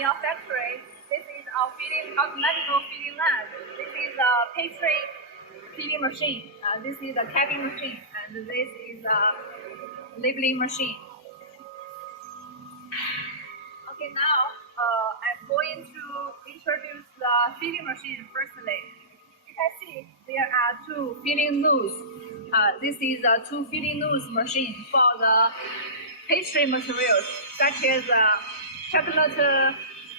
in our factory, this is our automatic feeding line. This is a pastry feeding machine. This is a capping machine, and this is a labeling machine. Okay, now I'm going to introduce the feeding machine firstly. You can see there are two feeding loops. This is a two feeding loops machine for the pastry materials such as chocolate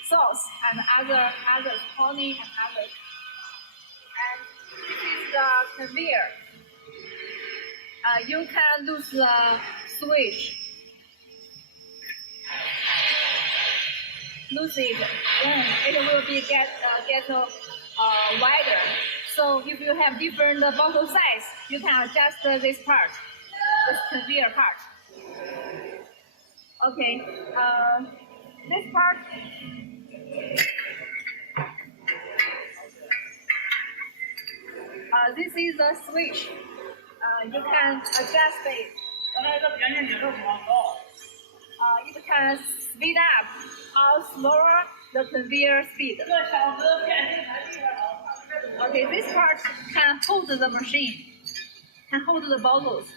sauce and others, honey and others. And this is the conveyor. You can lose the switch. Lose it, then it will be get wider. So if you have different bottle size, you can adjust this part, this conveyor part. Okay, this part. This is the switch. You can adjust it. It can speed up or slower the conveyor speed. Okay, this part can hold the machine, can hold the bottles.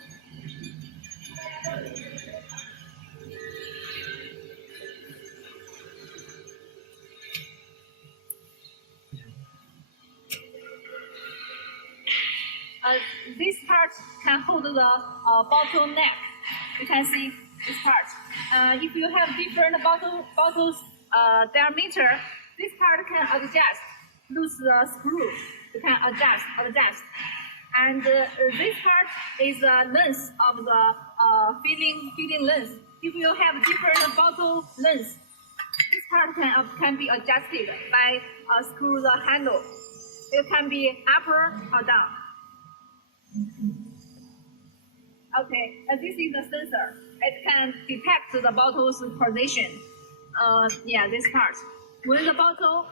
This part can hold the bottleneck. You can see this part. If you have different bottles diameter, this part can adjust. Lose the screw. You can adjust. And this part is the length of the filling length. If you have different bottle length, this part can be adjusted by screw the handle. It can be up or down. Okay, and this is the sensor. It can detect the bottle's position. Yeah, this part. When the bottle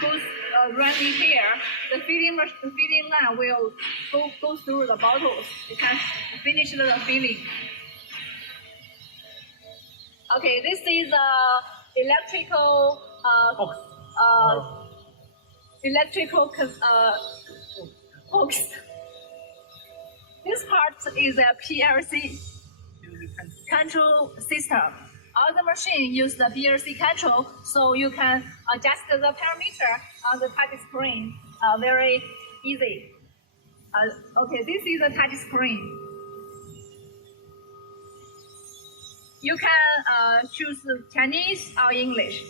goes running here, the feeding line will go through the bottles. It can finish the filling. Okay, this is electrical box. This part is a PLC control system. All the machine use the PLC control, so you can adjust the parameter on the touch screen very easy. Okay, this is a touch screen. You can choose Chinese or English.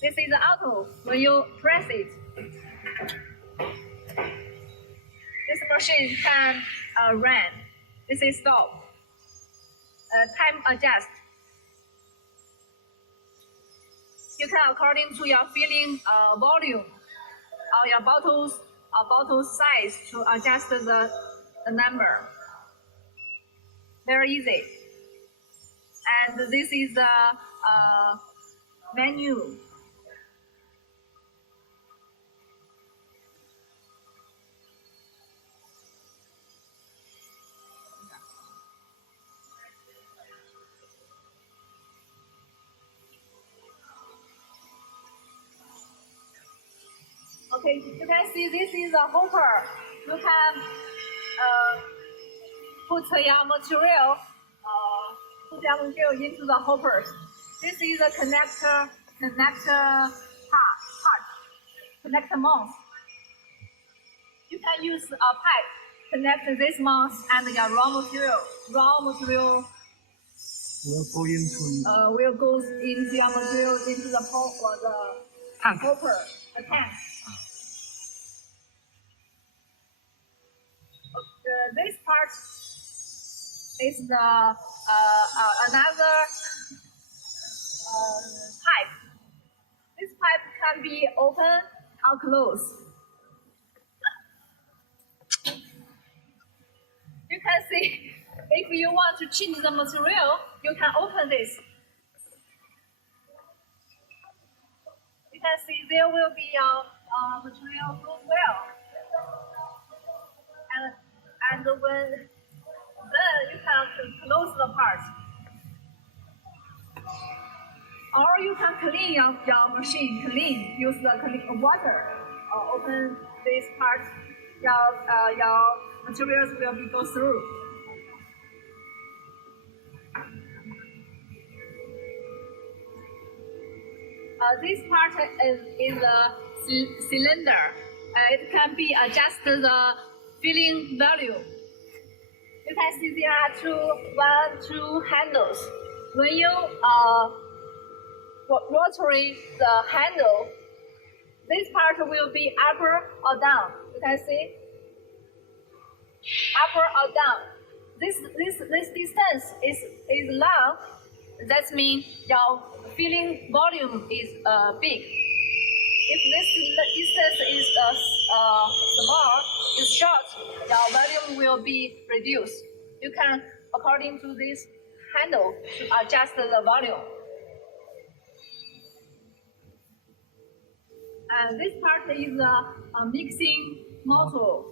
This is auto. When you press it, this machine can run. This is stop. Time adjust. You can, according to your filling volume or your bottle size, to adjust the number. Very easy. And this is the menu. Okay, you can see this is a hopper. You can put your material into the hoppers. This is a connector part, connector mount. You can use a pipe, connect this mount and your raw material. Will go into your material into the hopper, the tank. This part is the another pipe. This pipe can be open or closed. You can see if you want to change the material, you can open this. You can see there will be a material goes well. And then you can close the part. Or you can clean your machine, use the clean water, open this part, your materials will be go through. This part is a cylinder. It can be adjusted the filling value. You can see there are two handles. When you rotary the handle, this part will be upper or down. You can see upper or down. This distance is long. That means your filling volume is big. If this distance is small, is short, your volume will be reduced. You can, according to this handle, to adjust the volume. And this part is a mixing module.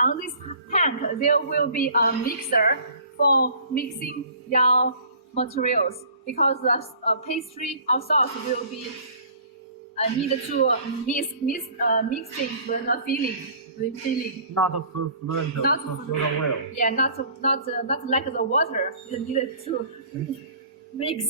On this tank, there will be a mixer for mixing your materials, because the pastry or sauce will be needed to mixing with the filling. Not fluent, Not well. Yeah, not like the water. You needed to mix.